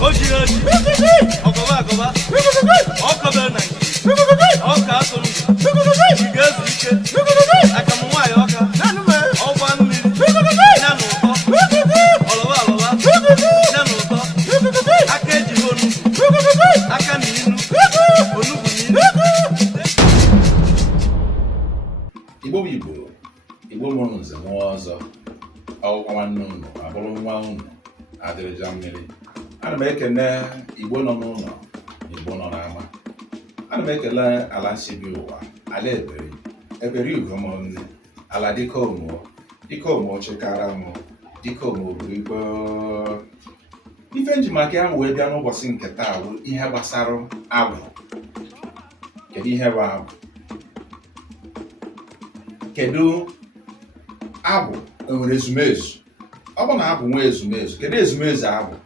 Ojiroji, Okoba Akoba, Okoba Nai, Oka Atolu, Igezu Ike, Akamuwa Yoka, Oba Mmiri, Nanu Ụtọ, Ọlọba Alọba, Nanu Ụtọ, Aka Eji Onu, Aka N'Inu, Onugbu N'Inu. Igbo bụ Igbo, Igbo mụrụ nze nwa ọzọ, ọgwụkwa nwanne unu, abụrụ nwa unu, adịrịja mmiri. Ana m ekele Igbo nọ n'ụlọ na Igbo nọ n'ama. Ana m ekele ala nsibi ụwa, ala eberi ugo m nne, ala dike omuo chekara m, dike omuo buru igbo. Ife njimaka ya wee bịa n'ụbọchị nke taa bụ ihe gbasara agwụ. Kedu ihe bụ agwụ? Kedu agwụ enwere ezumezu? Ọ bụ na agwụ nwee ezumezu, kedu ezumezu agwụ?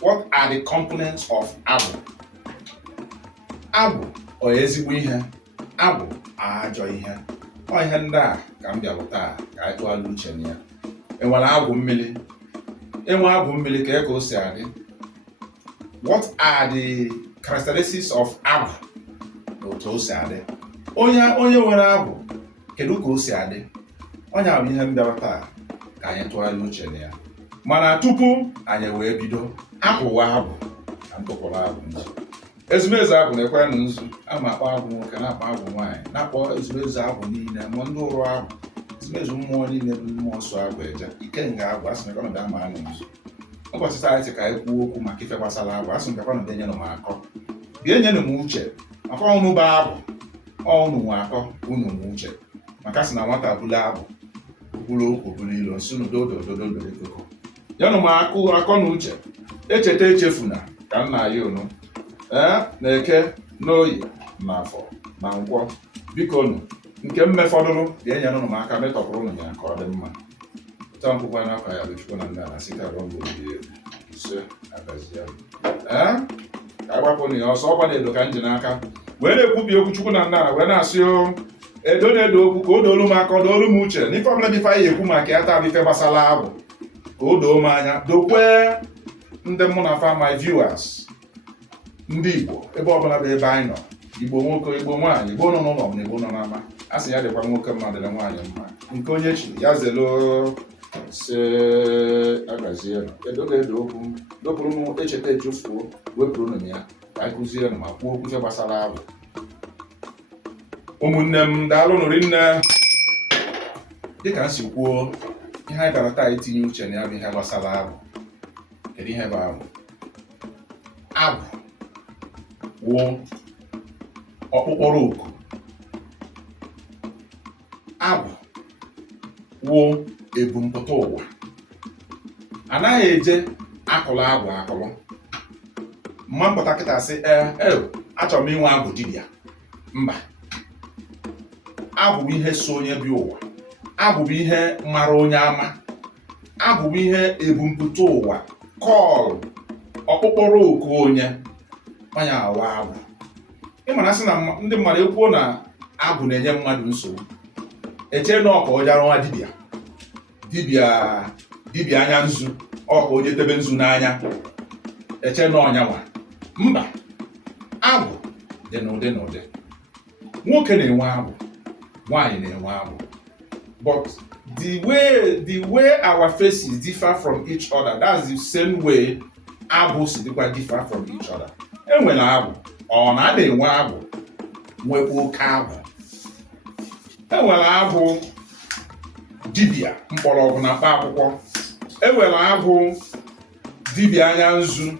What are the components of agwụ? Agwụ ọ ezigbo ihe? Agwụ ajọ ihe? Ọ ihe ndị a ka m bịara taa ka anyị tụgharịa uche na ya. Enwere agwụ mmiri? Enwe agwụ mmiri ka o si adị? What are the characteristics of agwụ? Otu o si adị? Onye nwere agwụ, kedu ka o si adị? Onye bụ ihe m bịara taa ka anyị tụgharịa uche na ya. Mana tupu anyị wee bido, agwụwa agwụ ka m tụpụrụ agwụ nzu. Ezumezu agwụ na-ekwe nzu, a ma akpọ agwụ nwoke, na-akpọ agwụ nwaanyị, na-akpọ ezumezu agwụ niile, ma ndị ụrụ agwụ, ezumezu mmụọ niile bụ mmụọ nsọ agwụ eje, ike nga agwụ, asị m ekwe na ama anụ nzu. Ụbọchị taa anyị ka anyị kwuo okwu maka ife gbasara agwụ, asị m ekwe na enyenụ m akọ. Bịa enyenụ m uche, maka ọnụ bụ agwụ, ọnụ nwe akọ, unu nwe uche. Maka sị na nwata bụrụ agwụ, bụrụ okwu bụrụ ilo, nsị n'udododododo koko. Yanụ m akọ na uche, echeta echefuna ka m na-ayị unu. Na Eke, n'Oye, n'Afọ, na Nkwọ, biko nụ, nke m mefọdụrụ ga-enyere m aka metọpụrụ unu ya ka ọ dị mma. Ụta mkpụkwa n'afọ ya bụ Chukwu na nna na site arọ mgbe ise agazie. Ka agbapụ na ya ọsọ ọkwa na-edo ka m ji n'aka wee na-ekwubi okwu Chukwu na nna wee na-asị edo na-edo okwu ka o doolu m aka, ọ doolu m uche n'ife ọbụla bife anyị ekwu maka ya taa bụ ife gbasara agwụ ka o doo m anya, dokwee ndị mụ na fa my viewers, ndị Igbo ebe ọbụla bụ ebe anyị nọ, Igbo nwoke, Igbo nwaanyị, Igbo nọ n'ụlọ na Igbo nọ n'ama. A sị ya dịkwa nwoke mma dịrị nwaanyị mma, nke onye chi ya zelo se agazie edo ga-edo okwu, dopụrụ m echeta echefuo, wepụrụ m ya ka anyị kụziere m ma kwuo okwu gbasara agwụ. Ụmụnne m daalụ nụrị nne. Dịka m si kwuo, ihe anyị bịara taa itinye uche na ya bụ ihe gbasara agwụ. Kedu ihe bụ agwụ? Agwụ wụ ọkpụkpọrọ oku. Agwụ wụ ebumpụta ụwa. Anaghị eje akụlụ agwụ akụlụ. Mma mpụta kịta sị achọrọ m inwe agwụ dibịa. Mba. Agwụ bụ ihe so onye bi ụwa. Agwụ bụ ihe mara onye ama. Agwụ bụ ihe ebumpụta ụwa, kọl ọkpụkpọrọ oku onye awa agwụ. Ịmana sị na ndị mmadụ ekwuo na agwụ na-enye mmadụ nsogbu, eche na ọka ọjara nwa dibịa anya nzu, ọka onye tebe nzu n'anya, eche na ọnyanwa. Mba, agwụ dị n'ụdị n'ụdị. Nwoke na-enwe agwụ, nwaanyị na-enwe agwụ. But the way our faces differ from each other, that's the same way agwụ si dịkwa differ from each other. Enwere agwụ, ọ na-ada enwe agwụ, nwekwa oke agwụ. Enwere agwụ dibịa mkpọrọgwụ na mkpa akwụkwọ. Enwere agwụ dibịa anya nzu.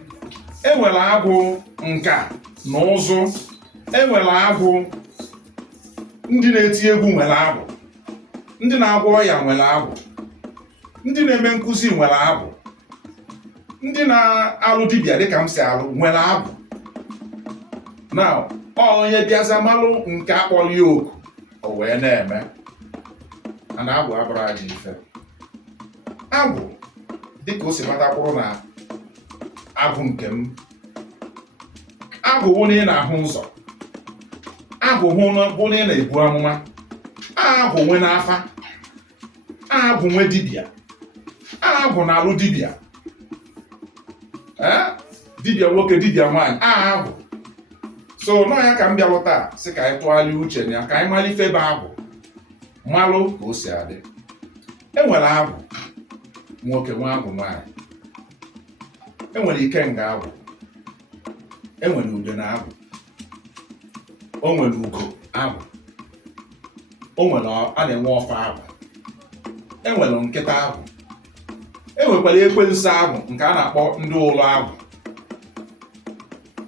Enwere agwụ nka na ụzụ. Enwere agwụ ndị na-eti egwu, nwere agwụ ndị na-agwọ ọya, nwere agwụ ndị na-eme nkụzi, nwere agwụ ndị na-alụ dibịa dịka m si alụ, nwere agwụ. Na onye bịaza malụ nke akpọrọ ya oku, o wee na-eme. Ana agwụ abụrụ ajọ ife. Agwụ dịka o si matakwụrụ na agwụ nke m, agwụ bụ na ị na-ahụ ụzọ, agwụ bụ na ị na-ebu amụma, agwụ nwe n'afa, agwụ nwe dibịa, agwụ na-alụ dibịa. dibịa nwoke dibịa nwaanyị agwụ. So nọ ya ka m bịalụ taa sị ka anyị tụgharịa uche na ya ka anyị mara ife bụ agwụ, malụ ka o si adị. E nwere agwụ nwoke nwe agwụ nwaanyị, e nwere ikenga agwụ, e nwere ude na agwụ, o nwere ugo agwụ, o nwere a na-enwe ọfa agwụ, e nwere nkịta agwụ, e nwekwara ekwensu agwụ nke a na-akpọ ndị ụlọ agwụ.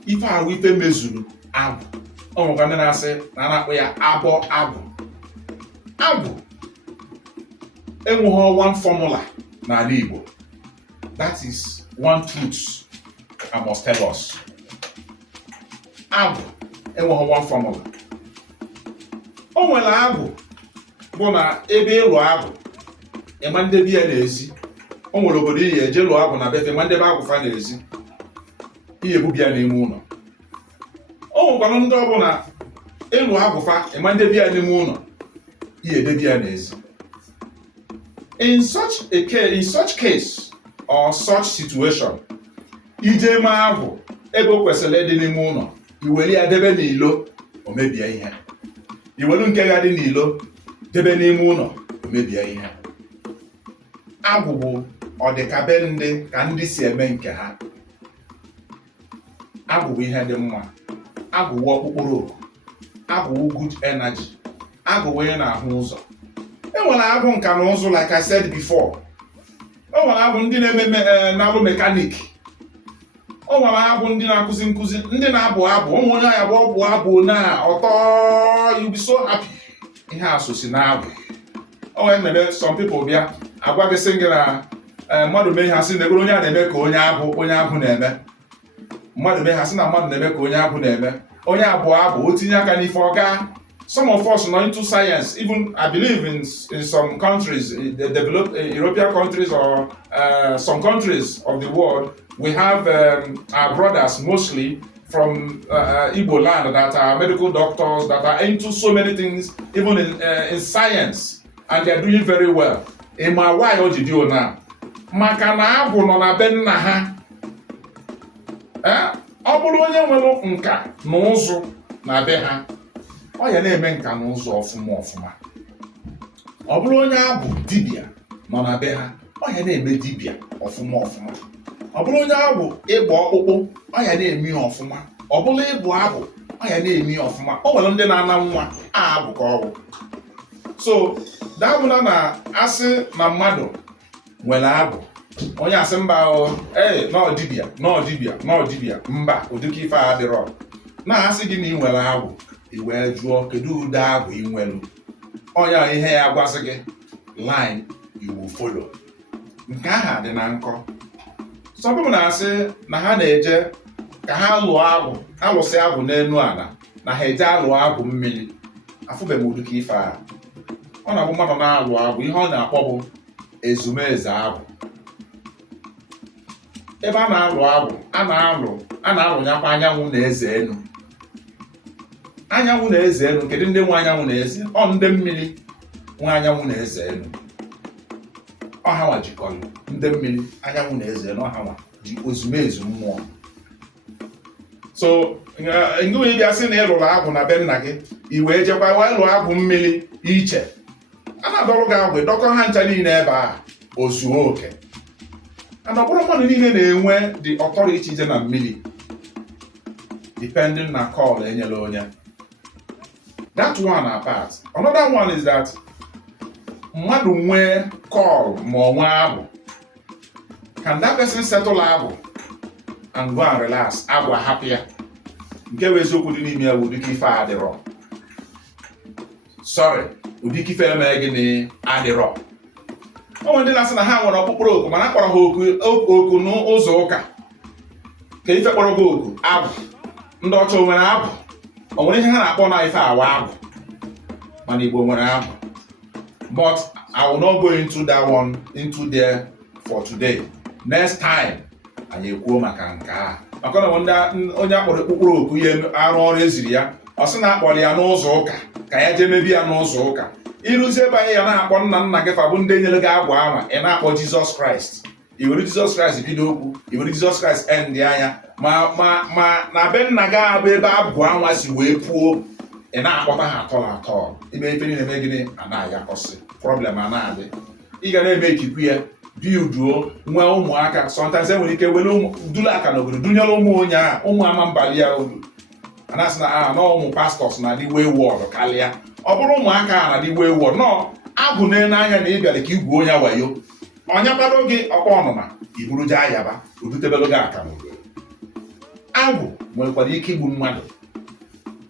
Ife ahụ ife mezuru agwụ. O nwekwa ndị na-asị na a na-akpọ ya abọ agwụ. Agwụ enweghị one formula n'ala Igbo. That is one truth I must tell us. Agwụ enweghị one formula. O nwere agwụ bụ na ebe ịlụ agwụ ịma ndebe ya n'ezi. O nwere obodo iyi eje lụọ agwụ na befe ma ndebe agwụ fa n'ezi, ihe ebubia n'ime ụlọ. O nwekwara ndị ọbụla ịlụ agwụ fa ịma ndebe ya n'ime ụlọ, ihe edebe ya n'ezi. In such case or such situation, ije ma agwụ ebe o kwesịrị ịdị n'ime ụlọ, iwere ya debe n'ilo, o mebie ihe. Iwere nke ya dị n'ilo debe n'ime ụlọ, o mebie ihe. Agwụ bụ ọdịka ndị ka ndị si eme nke ha. Agwụ bụ ihe dị mma. Agwụ bụ ọkpụkpụrụ oku. Agwụ bụ good energy. Agwụ bụ onye na-ahụ ụzọ. E nwere agwụ nka na ụzụ like I said before. O nwere agwụ ndị na-alụ mekanik. O nwere agwụ ndị na-akụzi nkụzi, ndị na-abụ abụ. Ụmụ onye ya bụ ọbụ abụ na ọtọ, you be so happy. Ihe a so si na agwụ. O nwere ebe some people bịa agwa gị sị gị na mmadụ mee ha sị na onye a na-eme ka onye abụ na-eme. Mmadụ mee ha sị na mmadụ na-eme ka onye abụ na-eme. Onye abụ abụ o tinye aka n'ife ọga. Some of us are into science. Even I believe in some countries, the developed European countries or some countries of the world, we have our brothers mostly from igboland that are medical doctors that are into so many things, even in science, and they are doing very well. In my why ojidio na maka na agwụ nọ na be nna ha. Ọ bụrụ onye nwere nka na ụzụ na be ha, ọ ya na-eme nka na ụzụ ọfụma. Ọ bụrụ onye abụ dibịa nọ na be ha, ọ ya na-eme dibịa ọfụma. Ọ bụrụ onye abụ ịgba ọkpụkpụ, ọ ya na-eme ọfụma. Ọ bụrụ ịbụ abụ, ọ ya na-eme ọfụma. O nwere ndị na-ana nwa abụ ka ọwụ. So dabụna na asị na mmadụ nwere abụ, onye asị mba nọ dibịa mba, ụdịka ife a adịrọ. Na-asị gị na ị nwere abụ, i wee jụọ kedu ụdị abụ ị nwere. Onye ihe ya gwasị gị, line you will follow. Nke ahụ dị na nkọ. Some people na-asị na ha na-eje ka ha lụọ abụ, ha lụsị abụ n'elu ala, na ha eje alụọ abụ mmiri. Afụbeghị m ụdịka ife a. Ọ na-abụ mmadụ na-alụ abụ, ihe ọ na-akpọ bụ ezumeze abụ. Ebe a na-alụ abụ, a na-alụnyakwa anyanwụ na eze enu. Anyanwụ na eze enu, kedu ndị nwe anyanwụ na eze? Ọ ndị mmiri nwe anyanwụ na eze enu. Ọha nwa jikọrọ ndị mmiri, anyanwụ na eze enu, ọha nwa ji ozumezu mmụọ. So ndị onye bịa sị na ịlụrụ abụ na be nna gị, i wee jekwa wee lụọ abụ mmiri iche. A na-adọrọ gị agwụ, dọkọ ha ncha niile ebe a, o zuo oke. And ọ bụrụ mmadụ niile na-enwe the authority ije na mmiri, depending na call enyere onye. That one apart. Another one is that mmadụ nwee call ma ọ nwee abụ, can that person settle abụ and go and relax, abụ ahapụ ya? Nke bụ eziokwu dị n'ime ya bụ ụdịka ife adịrọ. Sorry, ụdịka ife eme gịnị adịrọ. O nwere ndị na-asị na ha nwere ọkpụkpụrụ oku mana akpọrọ ha oku n'ụzọ ụka. Ka ife kpọrọ gị oku abụ. Ndị ọcha o nwere abụ? O nwere ihe ha na-akpọ na ife awa abụ? Mana Igbo nwere abụ. But I will not go into there for today. Next time, anyị ekwuo maka nke a. Maka na onye akpọrọ okpukpụrụ oku ya arụ ọrụ eziri ya, ọ sị na akpọrọ ya n'ụzọ ụka ka ya jee mebi ya n'ụzọ ụka. Ịrụzi ebe anyị ya na-akpọ nna gị fa bụ ndị nyere gị agwa ama, ị na-akpọ Jizọs Kraịst. I were Jizọs Kraịst bido okwu, i were Jizọs Kraịst end anya, ma na be nna gị abụ ebe abụ anwa si wee puo ị na-akpọta ha atọ ime ife niile eme gịnị anaghị akọsị problem na-adị ị ga na-eme ikikwu ya bilduo nwee ụmụaka sometimes enwere ike were dulu aka n'obodo dunyere ụmụ onye a ụmụ ama mbali ya olu anasị na ụmụ pastọs na-adị wayward karịa ọ bụrụ ụmụaka a na-adị wayward nọ abụ n'anya na ịbịara ka igwe onye wayo ọnyapado gị ọkpọ ọnụma iburu jee ayaba odutebelu gị aka n'obodo. Agwụ nwekwara ike igbu mmadụ.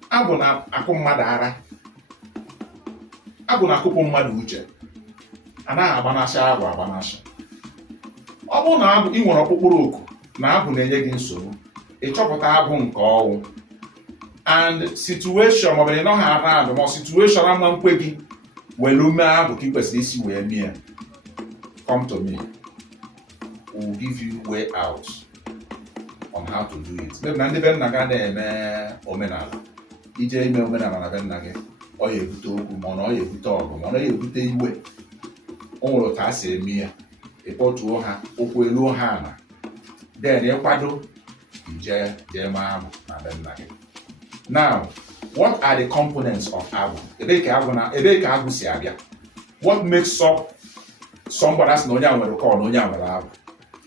Agwụ na-akụ mmadụ ara. Agwụ na-akụpụ mmadụ uche. Anaghị agbanasị agwụ agbanasị. Ọ bụrụ na agwụ ị nwere ọkpụkpụrụ oku na agwụ na-enye gị nsogbu, ịchọpụta agwụ nke ọnwụ and situation maọbụ ị nọghị ara agwụ ma situation ama mkpe gị were ume agwụ ka ị kwesịrị isi wee mie. Come to me. We will give you way out on how to do it. Maybe na ndị be nna gị na-eme omenala. Ije ime omenala na be nna gị, ọ ya ebute okwu ma ọ na ọ ya ebute ọgụ ma ọ na ya ebute iwe. O nwere otu a si eme ya. Ịkpọtuo ha, okwu eluo ha ala. Then ịkwado jee maa agwụ na be nna gị. Now, what are the components of agwụ? Ebee ka agwụ si abịa? What makes up somebody asị na onye a nwere kọọ na onye a nwere agwụ?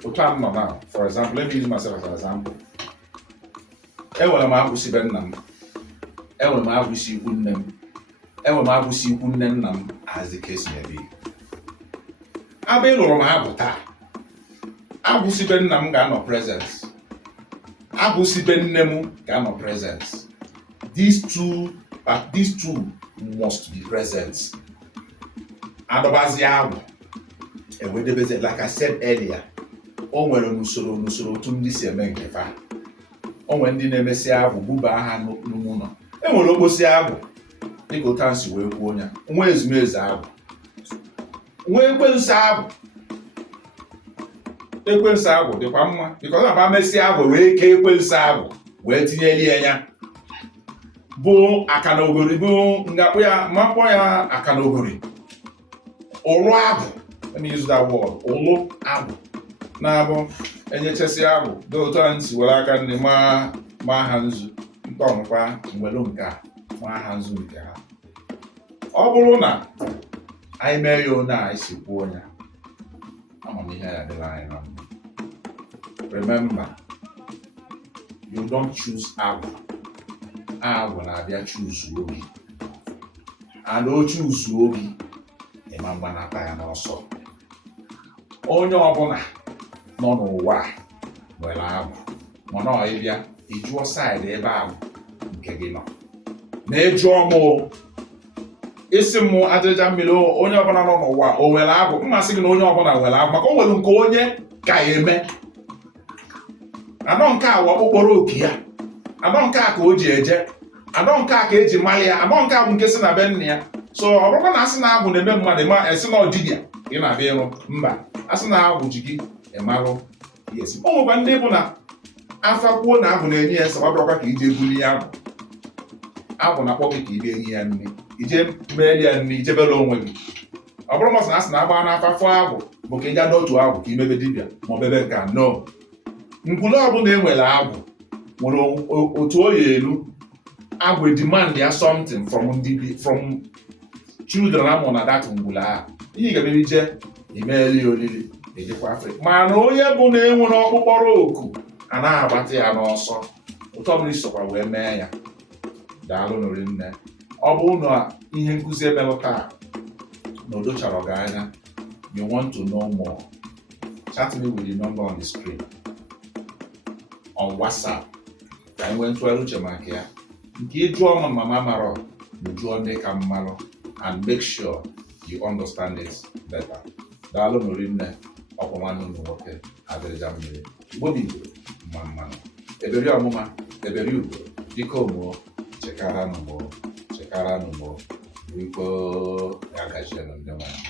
Otu a nọ now, for example, let me use myself as an example. Enwere m agwụ si be nna m. Enwere m agwụ si ikwu nne m. Enwere m agwụ si ikwu nne nna m as the case may be. Abịa ịlụrụ m agwụ taa. Agwụ si be nna m ga-anọ present. Agwụ si be nne m ga-anọ present. These two must be present. Adọbazi agwụ. Ewedebeze, like I said earlier, o nwere n'usoro otu ndị si eme nke fa. O nwere ndị na-emesi agwụ buba ha n'ụmụ ụlọ. E nwere okposi agwụ dịka otu ansi wee kwuo ya. Nwa ezumezu agwụ. Nwa ekwensu agwụ. Ekwensu agwụ dịkwa mma because ọ na-aba mesi agwụ wee kee ekwensu agwụ wee tinyeli ya. Bụ akanogori bụ ngakpụ ya makpọ ya akanogori. Ụlụ agwụ. Let me use that word. Ụlụ agwụ. Na-abụ enyechasị agwụ dị otu a nsi were aka nne maa ha nzu ntọnkwa nwere nke a maa ha nzu nke ha. Ọ bụrụ na anyị mee ya onye a isi kwuo ya, amamihe ya dịla anyị na mbụ. Remember, you don't choose agwụ. Agwụ na-abịa choose obi. And o choose obi, ịma mgbanata ya n'ọsọ. Onye ọbụla nọ n'ụwa nwere agwụ, mana ọ ịbịa ịjụọ saịdị ebe agwụ nke gị nọ. Na ịjụọ mụ isi m ajịja mmiri onye ọbụla nọ n'ụwa o nwere agwụ, mmasị gị na onye ọbụla nwere agwụ maka o nwere nke onye ka eme. Anọ nke a ọkpụkpọrọ oke ya, anọ nke a ka o ji eje, anọ nke a ka eji mara ya, anọ nke a bụ nke si na be nna ya. So ọ bụrụ na asị na agwụ na-eme mmadụ ma esi na ọdịbịa ị na-abịa ịrụ mba, asị na agwụ ji gị ịmarụ yes. O nwekwa ndị bụ na afa kwuo na agwụ na-enye ya sababrakwa ka ije buli ya agwụ. Agwụ na-akpọ gị ka ị ga-enye ya nri, ije meeli ya nri, ijebere onwe gị. Ọ bụrụ masị na asị na agba n'afa fụọ agwụ bụ ka ị ga n'otu agwụ ka imebe dibịa ma ọ bebe nke a no. Ngwule ọbụla enwere agwụ nwere otu o yi elu. Agwụ demand ya something from children amụ na that ngwule ahụ. Ihe ga-emere ije imeeli ya olili ejekwa Afrịka. Mana onye bụ na enwere ọkpụkpọrọ oku a na-agbata ya n'ọsọ. Otu ọbụla isokwa wee mee ya. Daalụ nụrụ nne. Ọ bụ na ihe nkụzi emelụ taa na o dochara gị anya, you want to know more, chat me with the number on the screen on WhatsApp ka anyị nwee ntụgharị uche maka ya. Nke ịjụọ ma mama marọ na jụọ ndị ka mmalụ and make sure you understand it better. Daalụ nụrụ nne. Ọkwa nwanne ụmụ nwoke adịrịja mmiri. Igbo bụ Igbo mma mmanụ. Eberi ọmụma, eberi ugo, dịka omuo, chekara n'ugbo, biko ya gajienụ ndị nwanyị.